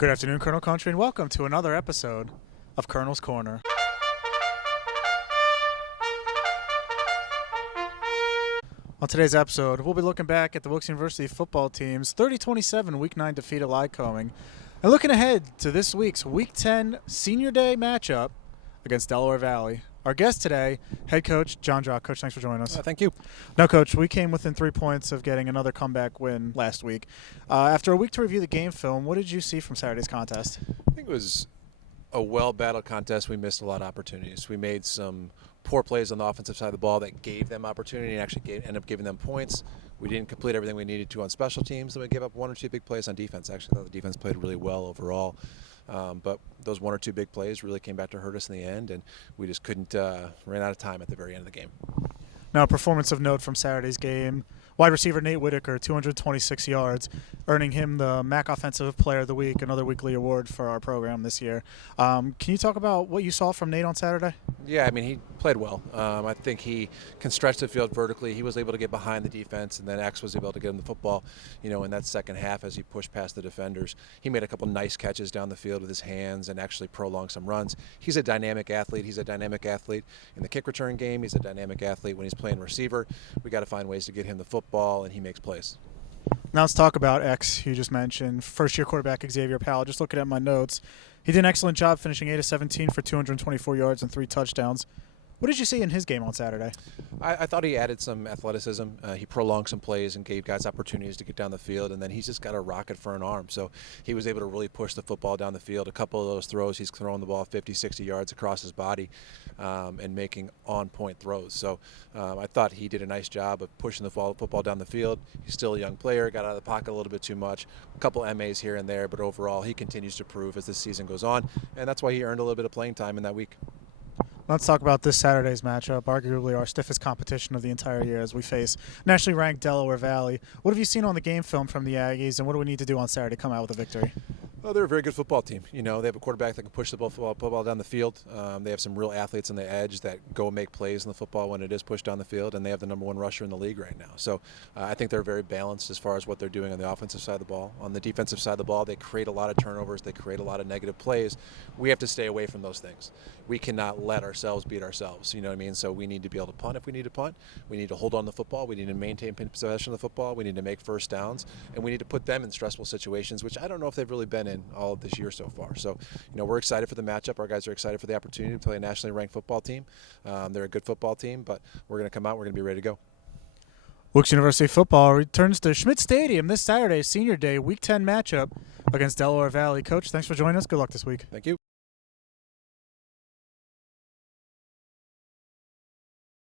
Good afternoon, Colonel Country, and welcome to another episode of Colonel's Corner. On today's episode, we'll be looking back at the Wilkes University football team's 30-27 Week 9 defeat at Lycoming, and looking ahead to this week's Week 10 Senior Day matchup against Delaware Valley. Our guest today, head coach Jon Drach. Coach, thanks for joining us. Thank you. Now, Coach, we came within 3 points of getting another comeback win last week. After a week to review the game film, what did you see from Saturday's contest? I think it was a well-battled contest. We missed a lot of opportunities. We made some poor plays on the offensive side of the ball that gave them opportunity and actually ended up giving them points. We didn't complete everything we needed to on special teams, and we gave up one or two big plays on defense. Actually, I thought the defense played really well overall. But those one or two big plays really came back to hurt us in the end, and we just couldn't ran out of time at the very end of the game. Now, a performance of note from Saturday's game. Wide receiver Nate Whitaker, 226 yards, earning him the MAC Offensive Player of the Week, another weekly award for our program this year. Can you talk about what you saw from Nate on Saturday? Yeah, I mean, he played well. I think he can stretch the field vertically. He was able to get behind the defense, and then X was able to get him the football, in that second half as he pushed past the defenders. He made a couple nice catches down the field with his hands and actually prolonged some runs. He's a dynamic athlete. He's a dynamic athlete in the kick return game. He's a dynamic athlete when he's playing receiver. We got to find ways to get him the football, and he makes plays. Now let's talk about X, you just mentioned. First-year quarterback Xavier Powell. Just looking at my notes, he did an excellent job finishing 8 of 17 for 224 yards and 3 touchdowns. What did you see in his game on Saturday? I thought he added some athleticism. He prolonged some plays and gave guys opportunities to get down the field, and then he's just got a rocket for an arm. So he was able to really push the football down the field. A couple of those throws, he's throwing the ball 50, 60 yards across his body and making on-point throws. So I thought he did a nice job of pushing the football down the field. He's still a young player, got out of the pocket a little bit too much. A couple MAs here and there, but overall he continues to prove as the season goes on, and that's why he earned a little bit of playing time in that week. Let's talk about this Saturday's matchup, arguably our stiffest competition of the entire year as we face nationally ranked Delaware Valley. What have you seen on the game film from the Aggies, and what do we need to do on Saturday to come out with a victory? Well, they're a very good football team. They have a quarterback that can push the football down the field. They have some real athletes on the edge that go and make plays in the football when it is pushed down the field, and they have the number one rusher in the league right now. So I think they're very balanced as far as what they're doing on the offensive side of the ball. On the defensive side of the ball, they create a lot of turnovers. They create a lot of negative plays. We have to stay away from those things. We cannot let ourselves beat ourselves. You know what I mean? So we need to be able to punt if we need to punt. We need to hold on to the football. We need to maintain possession of the football. We need to make first downs, and we need to put them in stressful situations, which I don't know if they've really been in all of this year so far. So, we're excited for the matchup. Our guys are excited for the opportunity to play a nationally ranked football team. They're a good football team, but we're going to come out. We're going to be ready to go. Wilkes University football returns to Schmidt Stadium this Saturday, Senior Day, Week 10 matchup against Delaware Valley. Coach, thanks for joining us. Good luck this week. Thank you.